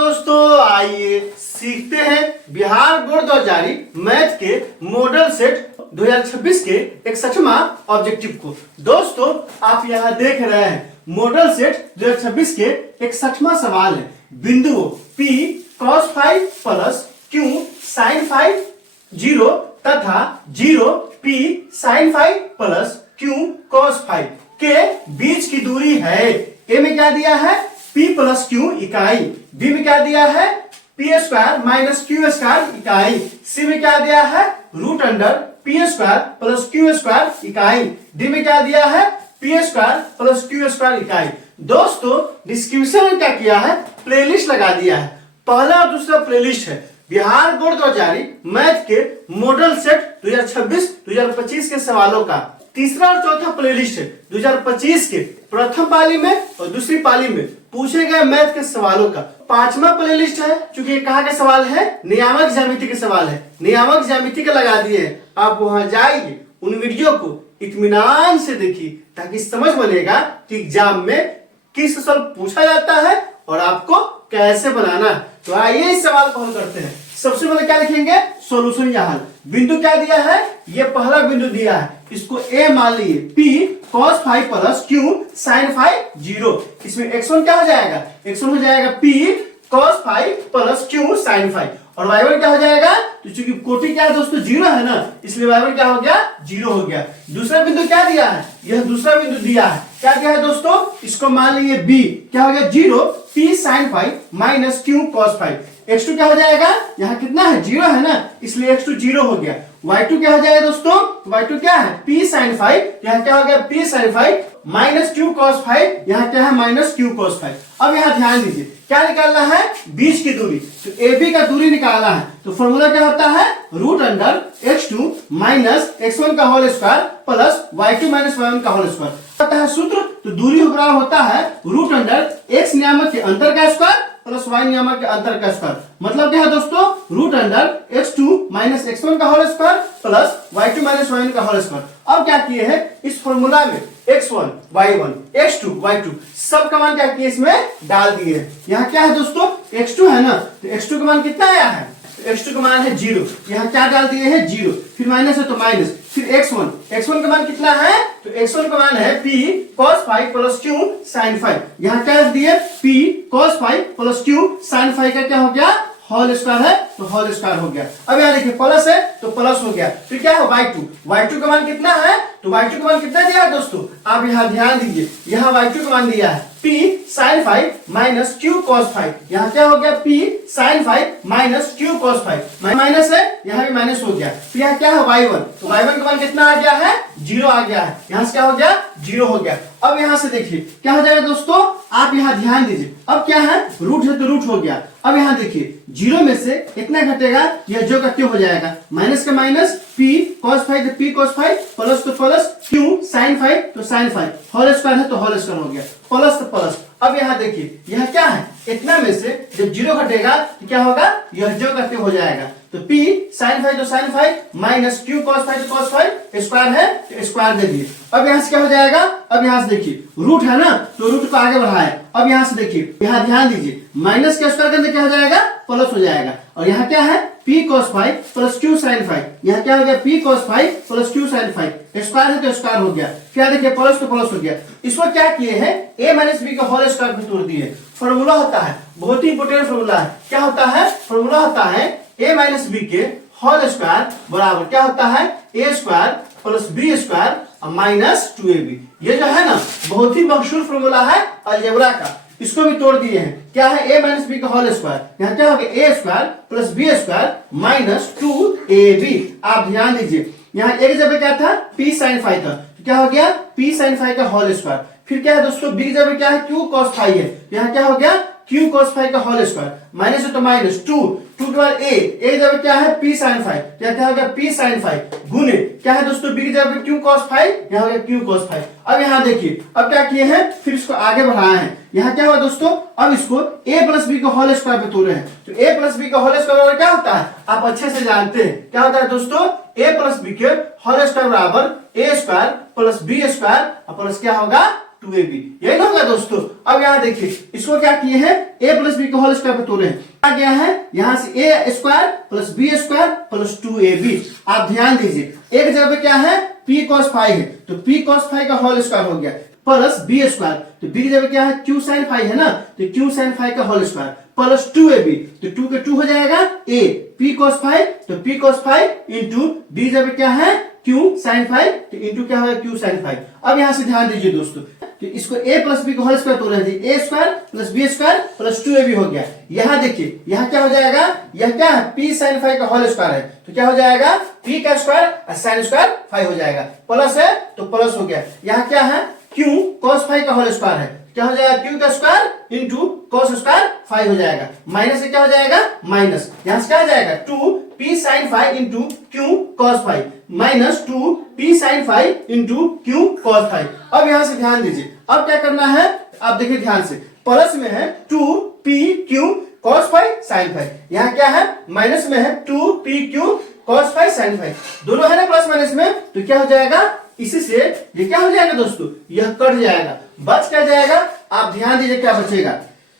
दोस्तों आइए सीखते हैं बिहार बोर्ड द्वारा जारी मैथ के मॉडल सेट 2026 के 61वां ऑब्जेक्टिव को। दोस्तों आप यहाँ देख रहे हैं मॉडल सेट 2026 के 61वां सवाल है। बिंदुओं P cos five plus Q sin five 0 तथा 0 P sin five plus Q cos five के बीच की दूरी है। ए में क्या दिया है P प्लस Q इकाई, B में क्या दिया है P square minus Q square इकाई, C में क्या दिया है root under P square plus Q square इकाई, D में क्या दिया है P square plus Q square इकाई। दोस्तों डिस्क्रिप्शन में क्या किया है प्लेलिस्ट लगा दिया है। पहला और दूसरा प्लेलिस्ट है बिहार बोर्ड द्वारा जारी मैथ के मॉडल सेट 2026-2025 के सवालों का। तीसरा और चौथा प्लेलिस्ट है 2025 के प्रथम पाली में और दूसरी पाली में पूछे गए मैथ के सवालों का। पांचवा प्लेलिस्ट है चूंकि ये कहाँ के सवाल है नियामक ज्यामिति के सवाल है, नियामक ज्यामिति के लगा दिए हैं। आप वहां जाइए उन वीडियो को इत्मीनान से देखिए ताकि समझ बनेगा कि एग्जाम में किस सवाल पूछा जाता है और आपको कैसे बनाना है। तो आइए इस सवाल को हल करते हैं। सबसे पहले क्या लिखेंगे सोल्यूशन या हल। बिंदु क्या दिया है ये पहला बिंदु दिया है, इसको ए मान लीजिए P cos five plus Q sin five 0। इसमें x1 क्या हो जाएगा x1 हो जाएगा P cos five plus Q sin five और y1 क्या हो जाएगा तो चूंकि कोटि क्या है दोस्तों 0 है ना इसलिए y1 क्या हो गया 0 हो गया। दूसरा बिंदु क्या दिया है यह दूसरा बिंदु दिया है, क्या दिया है दोस्तों इसको मान लीजिए B क्या हो गया 0 P sin five minus Q cos five. x2 क्या हो जाएगा यहाँ कितना है 0 है ना इसलिए x2 0 हो गया। y2 क्या हो जाएगा दोस्तों y2 क्या है P sin फाइव, यहाँ क्या हो गया P sin five minus Q cos five, यहाँ क्या है माइनस Q cos फाइव। अब यहाँ ध्यान दीजिए क्या निकालना है बीच की दूरी, तो AB का दूरी निकालना है तो फॉर्मूला क्या होता है root under x2 minus x1 का whole square plus y2 minus y1 का होल स्क्वायर होता है सूत्र। तो दूरी बराबर होता है रूट अंडर x नियामक के अंतर का स्क्वायर प्लस y नियामक के अंतर का स्क्वायर। मतलब क्या है दोस्तों root under x2 minus x1 का whole square plus y2 minus y1 का होल स्क्वायर। अब क्या किए हैं इस फॉर्मूला में x1 y1 x2 y2 सब का मान क्या किए इसमें डाल दिए हैं। यहाँ क्या है दोस्तों x2 है ना तो x2 का मान कितना आया है तो x2 का मान है 0, यहाँ क्या डाल दिए हैं 0, फिर माइनस है तो माइनस, फिर x1 का मान कितना है तो x1 का मान है P cos five plus Q sin five, यहाँ क्या दिए P cos five plus Q sin five का क्या हो गया होल स्क्वायर है तो होल स्क्वायर हो गया। अब यहाँ देखिए प्लस है तो प्लस हो गया, फिर क्या है y2 का मान कितना है तो y2 का मान कितना दिया है दोस्तों आप यहाँ ध्यान दीजिए, यहाँ y2 का मान दिया है P sin five minus Q cos five, यहाँ क्या हो गया P sin five minus Q cos five, minus है यहाँ भी माइनस हो गया, फिर यहाँ क्या है y1 तो y1 का मान कितना आ गया है 0 आ गया है, यहाँ से क्या हो गया 0 हो गया। अब यहाँ से देखिए क्या हो जाएगा दोस्तों आप यहाँ ध्यान दीजिए, अब क्या है रूट है तो रूट हो गया। अब यहाँ देखिए 0 में से कितना घटेगा यह जो का क्यों हो जाएगा माइनस का माइनस P cos फाइव तो P cos फाइव प्लस तो प्लस Q sin फाइव तो sin फाइव, होल स्क्वायर है तो होल स्क्वायर हो गया, प्लस तो प्लस। अब यहाँ देखिए यह क्या है इतना में से जब 0 घटेगा तो क्या होगा यह जो का क्यों हो जाएगा तो P sin फाइव तो sin five minus Q cos five तो cos फाइव स्क्वायर है तो स्क्वायर दे दिए। अब यहाँ से क्या हो जाएगा अब यहाँ से देखिए रूट है ना तो रूट को आगे बढ़ाए। अब यहाँ से देखिए यहाँ ध्यान दीजिए माइनस के स्क्वायर के अंदर क्या हो जाएगा प्लस हो जाएगा और यहाँ क्या है P cos five plus Q sin five, यहाँ क्या हो गया P cos five plus Q sin five, square है तो स्क्वायर हो गया, क्या देखिए प्लस तो प्लस हो गया। इसको क्या किए हैं a माइनस बी का होल स्क्वायर में तोड़ दिए। फॉर्मूला होता है बहुत ही इंपोर्टेंट फॉर्मूला है, क्या होता है फॉर्मूला होता है a माइनस बी के होल स्क्वायर बराबर क्या होता है a square plus b square minus 2ab। ये जो है ना बहुत ही मशहूर फॉर्मूला है अलजेब्रा का, इसको भी तोड़ दिए हैं। क्या है a माइनस बी का होल स्क्वायर, यहाँ क्या हो गया a square plus b square minus 2ab। आप ध्यान दीजिए यहाँ एक जगह क्या था P sin फाइव था तो क्या हो गया P sin फाइव का होल स्क्वायर, फिर क्या है दोस्तों b की जगह क्या है Q cos फाइव है, यहाँ क्या हो गया Q cos फाइव का होल स्क्वायर माइनस है तो माइनस 2 के बाद a जगह क्या है P sin फाइव, क्या हो गया P sin फाइव गुने क्या है दोस्तों b की जगह पे Q cos फाइव, यहाँ हो गया Q cos फाइव। अब यहाँ देखिए अब क्या किए हैं फिर इसको आगे बढ़ाए हैं, यहाँ क्या हुआ दोस्तों अब इसको a प्लस बी का होल स्क्वायर पे तोड़े हैं तो a प्लस बी का होल स्क्वायर क्या होता है आप अच्छे से जानते हैं, क्या होता है दोस्तों a प्लस बी के होल स्क्वायर बराबर a square plus b square plus क्या होगा 2ab, यही ना होगा दोस्तों। अब यहाँ देखिए इसको क्या किए हैं, a प्लस बी का होल स्क्वायर पे तोड़े हैं, क्या गया है यहाँ से a square plus B square plus 2ab। आप ध्यान दीजिए एक जगह पे क्या है p cos फाइव है, तो p cos फाइव का होल स्क्वायर हो गया प्लस बी स्क्वायर, तो बी की जगह क्या है q sin फाइव है ना, तो q sin फाइव का होल स्क्वायर प्लस 2ab, तो 2 के 2 हो जाएगा a, p cos फाइव, तो p cos five into b जब क्या है q sin फाइव, तो इंटू क्या होगा q sin फाइव। अब यहां से ध्यान दीजिए दोस्तों, तो इसको a प्लस बी का होल स्क्वायर तोड़ रहे थे, a square plus B square plus 2ab हो गया। यहां देखिए यहां क्या हो जाएगा, यह क्या है p sin फाइव का होल स्क्वायर है, तो क्या हो जाएगा p का स्क्वायर और sin स्क्वायर 5 हो जाएगा, प्लस है तो प्लस हो गया। यहां क्या है q cos फाइव का होल स्क्वायर है, क्या हो जाएगा q का स्क्वायर इंटू cos स्क्वायर 5 हो जाएगा, माइनस से क्या हो जाएगा माइनस, यहां से क्या हो जाएगा 2p sin 5 into q cos 5 minus 2p sin 5 into q cos 5। अब यहां से ध्यान दीजिए, अब क्या करना है, आप देखिए ध्यान से, प्लस में है 2pq cos 5 sin 5, यहाँ क्या है माइनस में है 2pq cos 5 sin 5, दोनों है ना प्लस माइनस में, तो क्या हो जाएगा इसी से ये क्या हो जाएगा दोस्तों, यह कट जाएगा, बच क्या जाएगा, आप ध्यान दीजिए क्या बचेगा,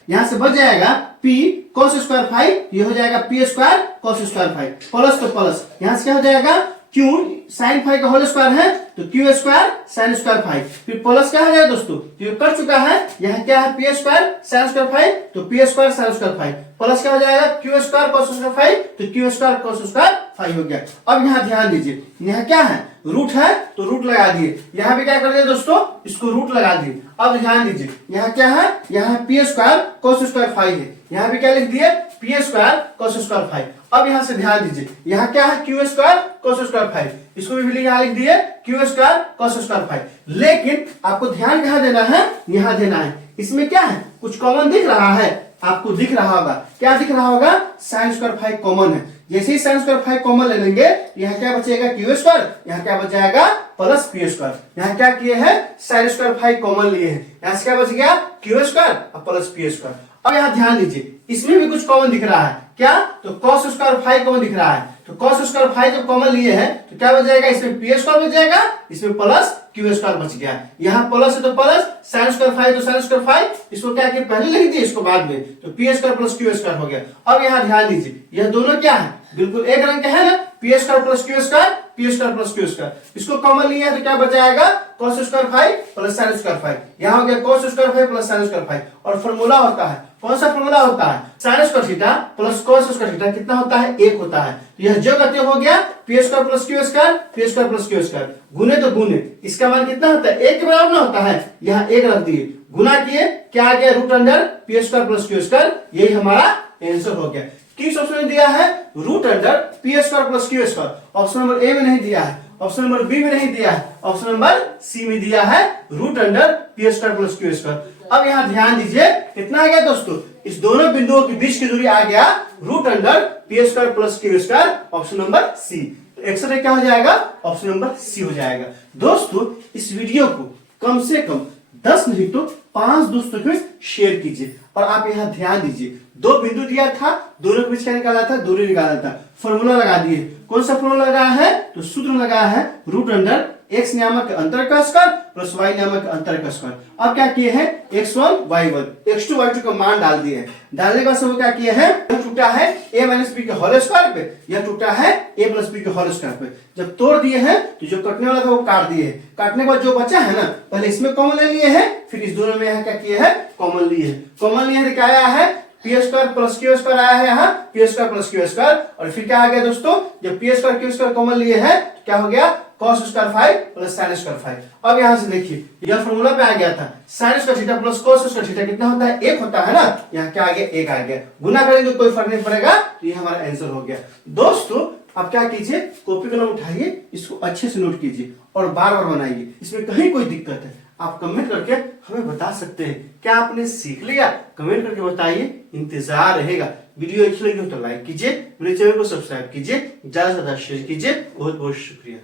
यहां से बच जाएगा p cos स्क्वायर 5, ये हो जाएगा p square cos square 5 plus तो प्लस, यहां से क्या हो जाएगा q sin 5 का होल स्क्वायर है, तो q स्क्वायर sin स्क्वायर 5, फिर प्लस क्या हो जाएगा दोस्तों, ये कट चुका है, यहाँ क्या है p स्क्वायर sin स्क्वायर 5, तो p square sin square 5 plus क्या हो जाएगा q स्क्वायर cos स्क्वायर 5, तो q स्क्वायर cos स्क्वायर 5 हो गया। अब यहाँ ध्यान दीजिए, यहाँ क्या है रूट है, तो रूट लगा दिए, यहाँ भी क्या कर दिए दोस्तों, इसको रूट लगा दिए। अब ध्यान दीजिए यहाँ क्या है, यहाँ p स्क्वायर cos स्क्वायर 5 है, यहाँ भी क्या लिख दिए p स्क्वायर cos स्क्वायर 5। अब यहाँ से ध्यान दीजिए यहाँ क्या है q स्क्वायर cos स्क्वायर 5, इसको भी यहाँ लिख दिए q स्क्वायर cos स्क्वायर 5, लेकिन आपको ध्यान कहाँ देना है, यहाँ देना है। इसमें क्या है कुछ कॉमन दिख रहा है, आपको दिख रहा होगा, क्या दिख रहा होगा sin स्क्वायर 5 कॉमन है, जैसे ही sin स्क्वायर 5 कॉमन ले लेंगे, यहाँ क्या बचेगा q स्क्वायर, यहाँ क्या बच जाएगा प्लस p स्क्वायर, यहाँ क्या किए हैं sin स्क्वायर 5 कॉमन लिए हैं, यहाँ से क्या बच गया q स्क्वायर और प्लस p स्क्वायर। अब यहाँ ध्यान दीजिए इसमें भी कुछ कॉमन दिख रहा है, क्या, तो cos स्क्वायर 5 कॉमन दिख रहा है, तो cos स्क्वायर 5 जब कॉमन लिए हैं तो क्या बच जाएगा, इसमें p स्क्वायर बच जाएगा, इसमें प्लस q स्क्वायर बच गया, यहाँ प्लस है तो प्लस sin स्क्वायर 5 तो sin स्क्वायर 5, इसको क्या किया पहले लिख दिए इसको बाद में, तो p square plus q square हो गया। अब यहाँ ध्यान दीजिए यह दोनों क्या है बिल्कुल एक रंग के है ना, p square plus q square, p square plus q square, इसको कॉमन लिया है तो क्या बच जाएगा cos square 5 plus sin square 5, यहाँ हो गया cos square 5 plus sin square 5, और फॉर्मूला होता है, कौन सा फॉर्मूला होता है sin square theta plus cos square theta कितना होता है 1 होता है, तो यह जो गति हो गया p square plus q square, p square plus q square, गुने तो गुने, इसका मान कितना होता है 1 के बराबर ना होता है, यहाँ 1 रख दिए, गुना किए क्या आ गया root under p square plus q square, यही हमारा आंसर हो गया। किस ऑप्शन में दिया है root under p square plus q square, option number A में नहीं दिया है, ऑप्शन नंबर बी में नहीं दिया है, ऑप्शन नंबर सी में दिया है root under p square plus q square. अब यहाँ ध्यान दीजिए कितना आ गया दोस्तों, इस दोनों बिंदुओं के बीच की दूरी आ गया root under p square plus q square, option number C, तो आंसर क्या हो जाएगा ऑप्शन नंबर सी हो जाएगा। दोस्तों इस वीडियो को कम से कम 10 नहीं तो 5 दोस्तों के बीच शेयर कीजिए, और आप यहाँ ध्यान दीजिए दो बिंदु दिया था, दोनों के बीच क्या निकाला था दूरी निकाला था, फॉर्मूला लगा दिए, कौन सा फॉर्मूला लगाया है, तो सूत्र लगाया है रूट अंडर x नियामक अंतर का स्क्वायर प्लस y नियामक अंतर का स्क्वायर। अब क्या किए हैं x1 y1 x2 y2 का मान डाल दिए हैं, डालने का सब क्या किए हैं, यह टूटा है a माइनस बी के होल स्क्वायर पे, यह टूटा है a प्लस बी के होल स्क्वायर पे, जब तोड़ दिए हैं तो जो कटने वाला था वो काट दिए हैं, काटने के बाद जो बचा है ना पहले इसमें कॉमन ले लिए हैं, फिर इस दोनों में यहाँ क्या किए हैं कॉमन लिए हैं, कॉमन लिए हैं क्या आया है p square plus q square आया है, यहाँ p square plus q square, और फिर क्या आ गया दोस्तों जब p square q square common लिए हैं तो क्या हो गया cos square 5 plus sin square 5। अब यहाँ से देखिए यह फॉर्मूला पे आ गया था sin square theta plus cos square theta कितना होता है 1 होता है ना, यहाँ क्या आ गया 1 आ गया, गुना करेंगे कोई फर्क नहीं पड़ेगा, तो ये हमारा आंसर हो गया। दोस्तों आप क्या कीजिए कॉपी कलम उठाइए, इसको अच्छे से नोट कीजिए और बार बार बनाइए, इसमें कहीं कोई दिक्कत है आप कमेंट करके हमें बता सकते हैं, क्या आपने सीख लिया कमेंट करके बताइए, इंतजार रहेगा। वीडियो अच्छी लगी हो तो लाइक कीजिए, मेरे चैनल को सब्सक्राइब कीजिए, ज्यादा से ज्यादा शेयर कीजिए। बहुत बहुत शुक्रिया।